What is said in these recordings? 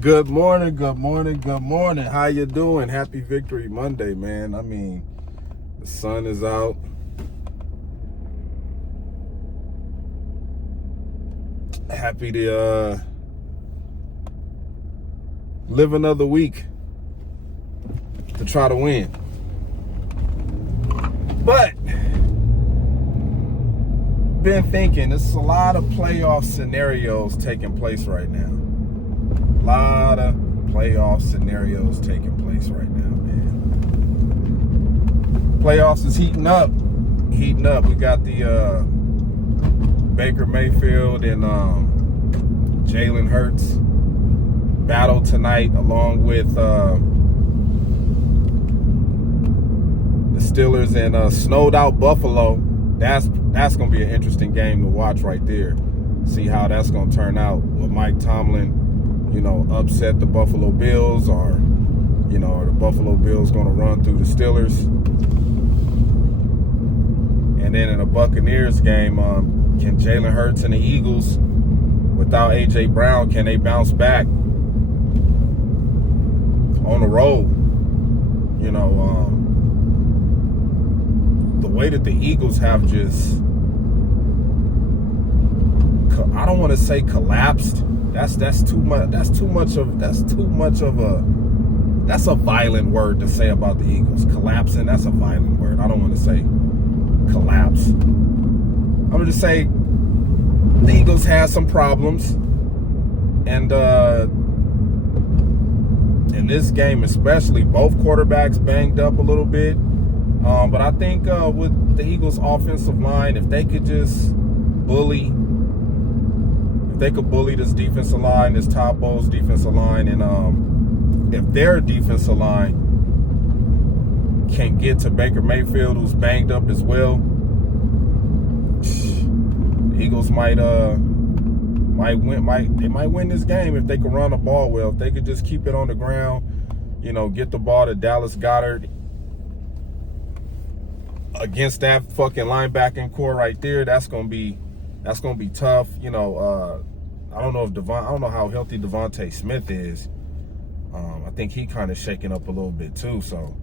Good morning, good morning, good morning. How you doing? Happy Victory Monday, man. I mean, the sun is out. Happy to live another week to try to win. But been thinking, there's a lot of playoff scenarios taking place right now. A lot of playoff scenarios taking place right now, man. Playoffs is heating up. We got the Baker Mayfield and Jalen Hurts battle tonight, along with the Steelers and snowed out Buffalo. That's going to be an interesting game to watch right there. See how that's going to turn out. Will Mike Tomlin, upset the Buffalo Bills, or, are the Buffalo Bills going to run through the Steelers? And then in a Buccaneers game, can Jalen Hurts and the Eagles, without A.J. Brown, can they bounce back on the road? The way that the Eagles have just, I don't want to say collapsed. That's too much of a violent word to say about the Eagles. Collapsing, that's a violent word. I don't want to say collapse. I'm going to say the Eagles had some problems. And in this game especially, both quarterbacks banged up a little bit. But I think with the Eagles' offensive line, if they could just bully this defensive line, this Todd Bowles defensive line, and if their defensive line can get to Baker Mayfield, who's banged up as well, the Eagles might win this game if they could run the ball well. If they could just keep it on the ground, get the ball to Dallas Goedert against that fucking linebacking core right there. That's gonna be tough. I don't know how healthy Devontae Smith is. I think he kind of shaking up a little bit too. So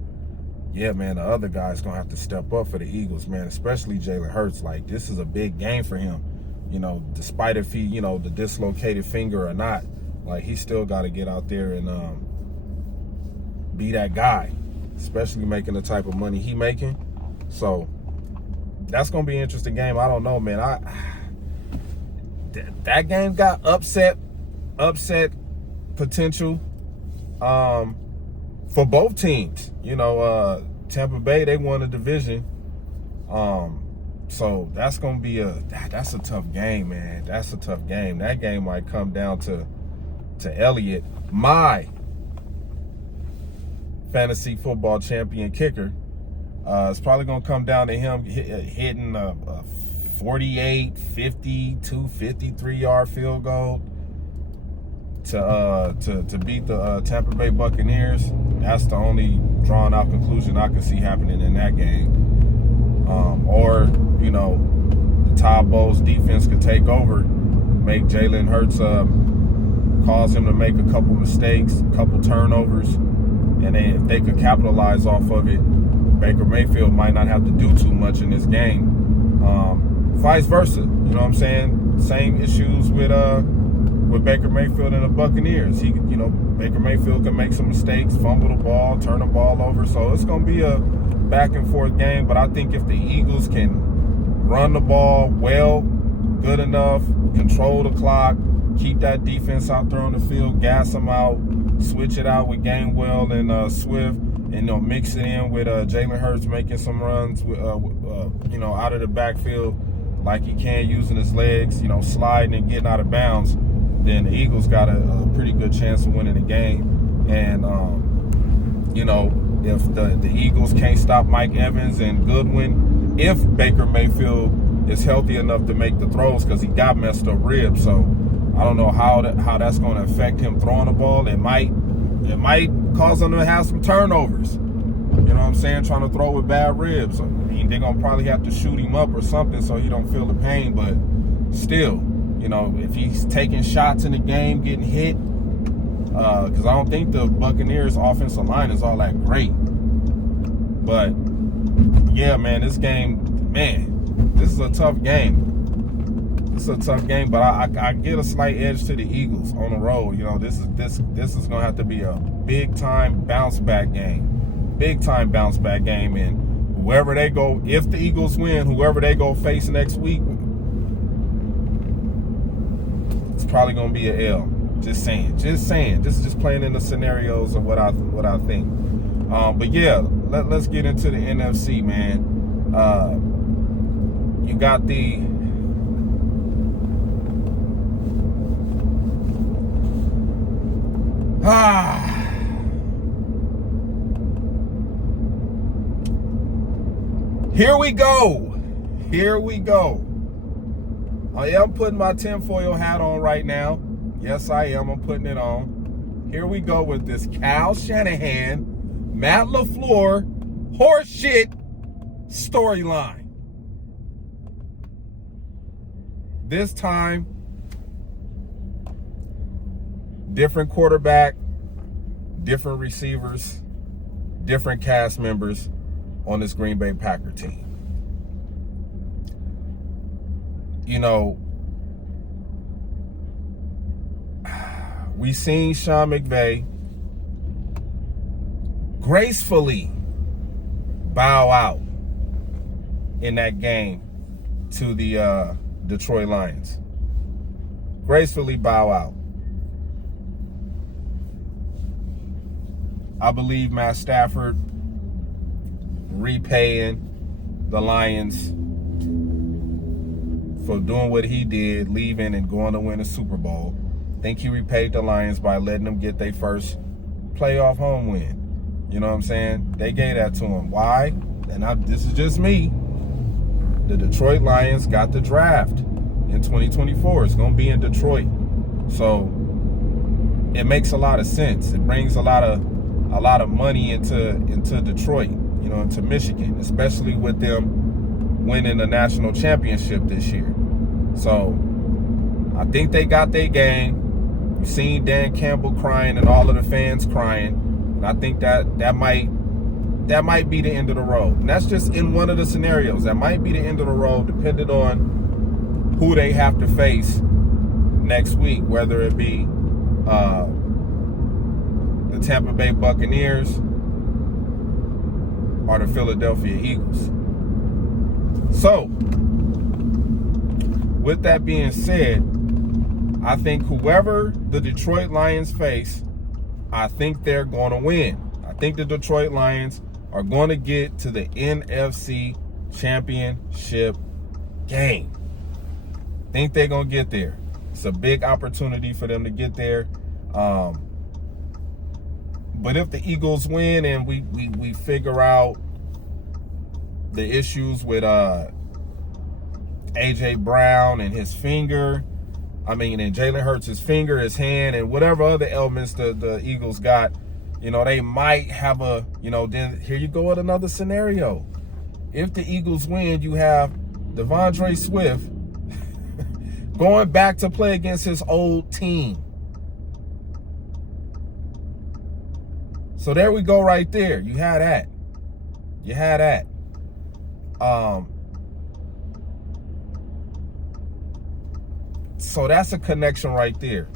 yeah, man, the other guy's gonna have to step up for the Eagles, man, especially Jalen Hurts. Like, this is a big game for him. Despite if he, the dislocated finger or not, like, he still got to get out there and be that guy, especially making the type of money he making. So that's gonna be an interesting game. I don't know, man. That game got upset potential for both teams. Tampa Bay, they won the division. So that's gonna be that's a tough game, man. That's a tough game. That game might come down to Elliott, my fantasy football champion kicker. It's probably going to come down to him hitting a 48, 50, 53-yard field goal to beat the Tampa Bay Buccaneers. That's the only drawn-out conclusion I could see happening in that game. Or, the Todd Bowles defense could take over, make Jalen Hurts cause him to make a couple mistakes, a couple turnovers, and then if they could capitalize off of it, Baker Mayfield might not have to do too much in this game. Vice versa, what I'm saying? Same issues with Baker Mayfield and the Buccaneers. Baker Mayfield can make some mistakes, fumble the ball, turn the ball over. So it's going to be a back and forth game. But I think if the Eagles can run the ball well, good enough, control the clock, keep that defense out there on the field, gas them out, switch it out with Gainwell and Swift, and mix it in with Jalen Hurts making some runs, out of the backfield like he can, using his legs, sliding and getting out of bounds, then the Eagles got a pretty good chance of winning the game. And, if the Eagles can't stop Mike Evans and Goodwin, if Baker Mayfield is healthy enough to make the throws, because he got messed up ribs, so I don't know how that's going to affect him throwing the ball. It might cause him to have some turnovers. Trying to throw with bad ribs. They're going to probably have to shoot him up or something so he don't feel the pain. But still, You know, if he's taking shots in the game, getting hit, because I don't think the Buccaneers' offensive line is all that great. But yeah, man, this game, this is a tough game. It's a tough game, but I get a slight edge to the Eagles on the road. You know, this is gonna have to be a big time bounce back game, and whoever they go, if the Eagles win, whoever they go face next week, it's probably gonna be an L. Just saying. This is just playing in the scenarios of what I think. But yeah, let's get into the NFC, man. You got the Here we go. I am putting my tinfoil hat on right now. Yes, I am. I'm putting it on. Here we go with this Kyle Shanahan, Matt LaFleur horseshit storyline. This time, different quarterback, different receivers, different cast members on this Green Bay Packer team. You know, we seen Sean McVay gracefully bow out in that game to the Detroit Lions. Gracefully bow out. I believe Matt Stafford repaying the Lions for doing what he did, leaving and going to win a Super Bowl. I think he repaid the Lions by letting them get their first playoff home win. You know what I'm saying? They gave that to him. Why? And this is just me. The Detroit Lions got the draft in 2024. It's going to be in Detroit. So it makes a lot of sense. It brings a lot of money into Detroit, you know, into Michigan, especially with them winning the national championship this year. So I think they got their game. You've seen Dan Campbell crying and all of the fans crying. And I think that might be the end of the road. And that's just in one of the scenarios. That might be the end of the road, depending on who they have to face next week, whether it be the Tampa Bay Buccaneers or the Philadelphia Eagles. So, with that being said, I think whoever the Detroit Lions face, I think they're going to win. I think the Detroit Lions are going to get to the NFC Championship game. I think they're going to get there. It's a big opportunity for them to get there. But if the Eagles win and we figure out the issues with A.J. Brown and his finger, and Jalen Hurts' his finger, his hand, and whatever other ailments the Eagles got, you know, they might have then here you go with another scenario. If the Eagles win, you have DeVondre Swift going back to play against his old team. So there we go right there. You had that. So that's a connection right there.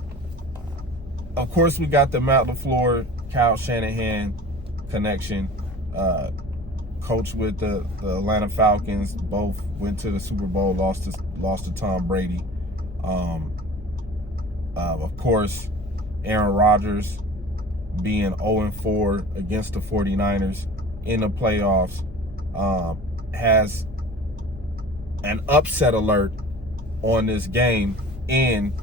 Of course, we got the Matt LaFleur, Kyle Shanahan connection. Coach with the Atlanta Falcons, both went to the Super Bowl, lost to Tom Brady. Of course, Aaron Rodgers being 0-4 against the 49ers in the playoffs has an upset alert on this game in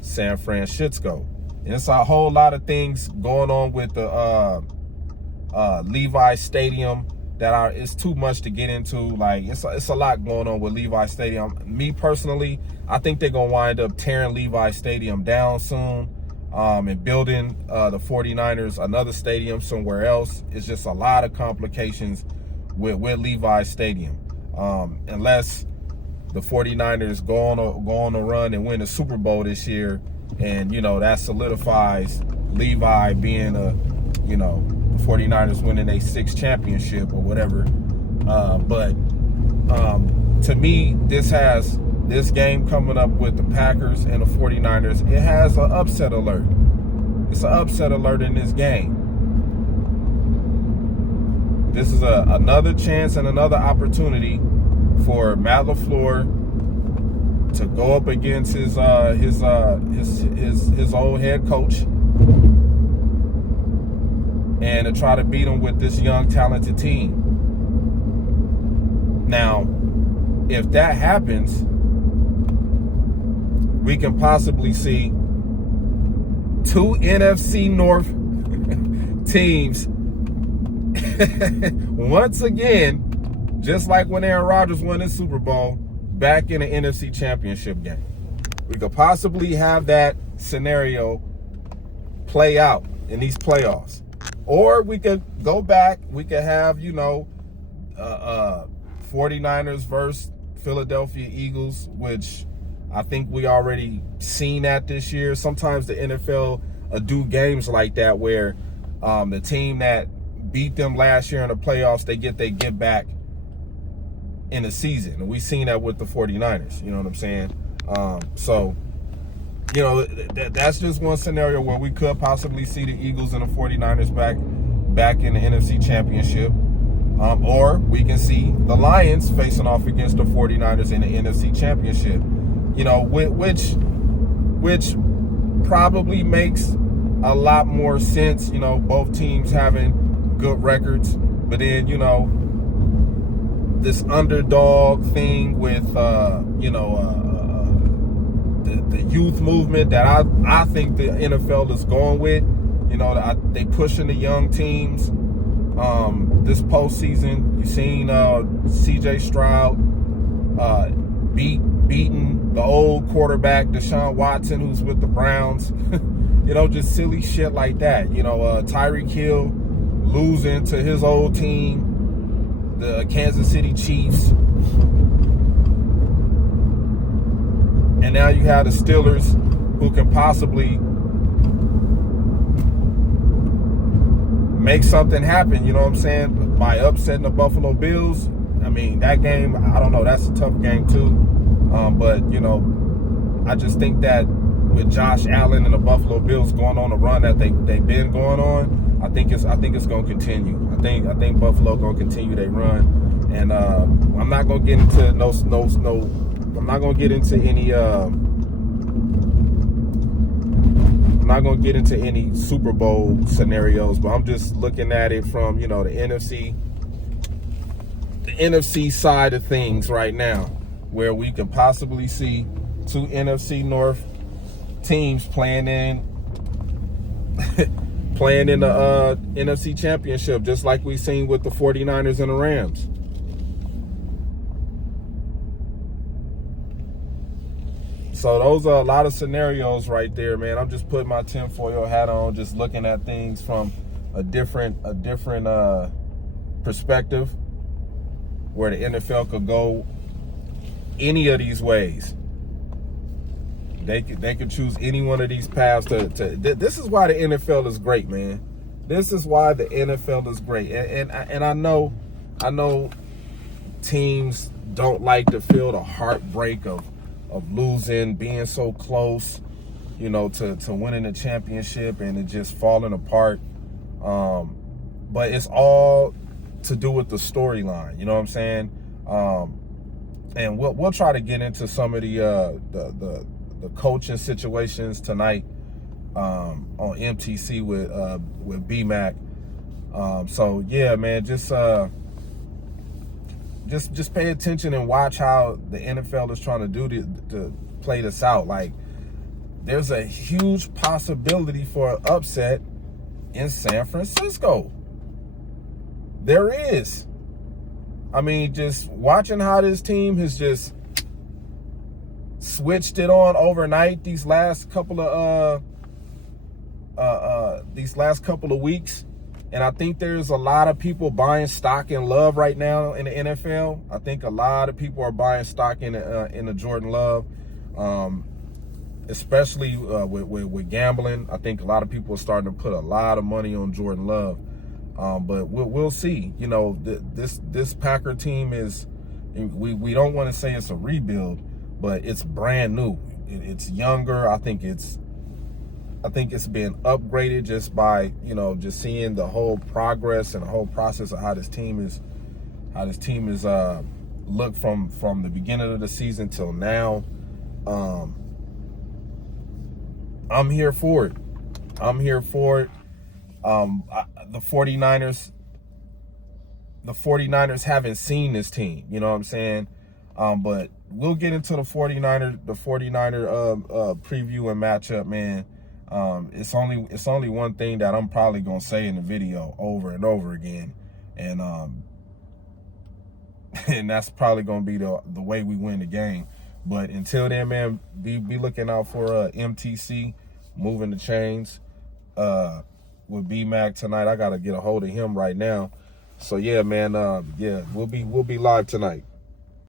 San Francisco. And it's a whole lot of things going on with the Levi Stadium that it's too much to get into. Like, it's a lot going on with Levi Stadium. Me personally, I think they're going to wind up tearing Levi Stadium down soon and building the 49ers another stadium somewhere else. It's just a lot of complications with Levi Stadium. Unless the 49ers go on a run and win a Super Bowl this year, and that solidifies Levi being the 49ers winning a 6th championship or whatever. But to me, this game coming up with the Packers and the 49ers, it has an upset alert. It's an upset alert in this game. This is another chance and another opportunity for Matt LaFleur to go up against his old head coach and to try to beat him with this young, talented team. Now, if that happens, we can possibly see 2 NFC North teams once again, just like when Aaron Rodgers won his Super Bowl, back in the NFC Championship game. We could possibly have that scenario play out in these playoffs. Or we could go back, we could have, 49ers versus Philadelphia Eagles, which I think we already seen that this year. Sometimes the NFL do games like that where the team that beat them last year in the playoffs, they get back in the season. And we've seen that with the 49ers, you know what I'm saying? That's just one scenario where we could possibly see the Eagles and the 49ers back in the NFC Championship. Or we can see the Lions facing off against the 49ers in the NFC Championship. Which probably makes a lot more sense, both teams having good records. But then, this underdog thing with, the youth movement that I think the NFL is going with. They pushing the young teams. This postseason, you've seen C.J. Stroud beating the old quarterback Deshaun Watson, who's with the Browns. Just silly shit like that. Tyreek Hill losing to his old team, the Kansas City Chiefs. And now you have the Steelers, who can possibly make something happen, you know what I'm saying, by upsetting the Buffalo Bills. I mean, that game, I don't know, that's a tough game too. But, I just think that with Josh Allen and the Buffalo Bills going on a run that they've been going on, I think it's going to continue. I think Buffalo going to continue their run. And I'm not going to get into I'm not going to get into any I'm not going to get into any Super Bowl scenarios, but I'm just looking at it from, the NFC side of things right now, where we could possibly see 2 NFC North teams playing in the NFC Championship, just like we've seen with the 49ers and the Rams. So those are a lot of scenarios right there, man. I'm just putting my tinfoil hat on, just looking at things from a different perspective, where the NFL could go any of these ways. They could choose any one of these paths this is why the NFL is great, man. This is why the NFL is great. And I know teams don't like to feel the heartbreak of losing, being so close, to winning the championship and it just falling apart. But it's all to do with the storyline, you know what I'm saying? And we'll try to get into some of the coaching situations tonight on MTC with BMAC. So yeah, man, just pay attention and watch how the NFL is trying to do to play this out. Like, there's a huge possibility for an upset in San Francisco. There is. I mean, just watching how this team has just switched it on overnight these last couple of weeks. And I think there's a lot of people buying stock in Love right now in the NFL. I think a lot of people are buying stock in the Jordan Love, especially with gambling. I think a lot of people are starting to put a lot of money on Jordan Love. But we'll see. You know, this Packer team is, we don't want to say it's a rebuild, but it's brand new. It's younger. I think it's been upgraded just by, you know, just seeing the whole progress and the whole process of how this team is looked from the beginning of the season till now. I'm here for it. The 49ers haven't seen this team, you know what I'm saying? But we'll get into the 49er preview and matchup, man. It's only one thing that I'm probably gonna say in the video over and over again, and and that's probably gonna be the way we win the game. But until then, man, be looking out for MTC moving the chains with B-Mac tonight. I gotta get a hold of him right now. So yeah, man, yeah, we'll be live tonight.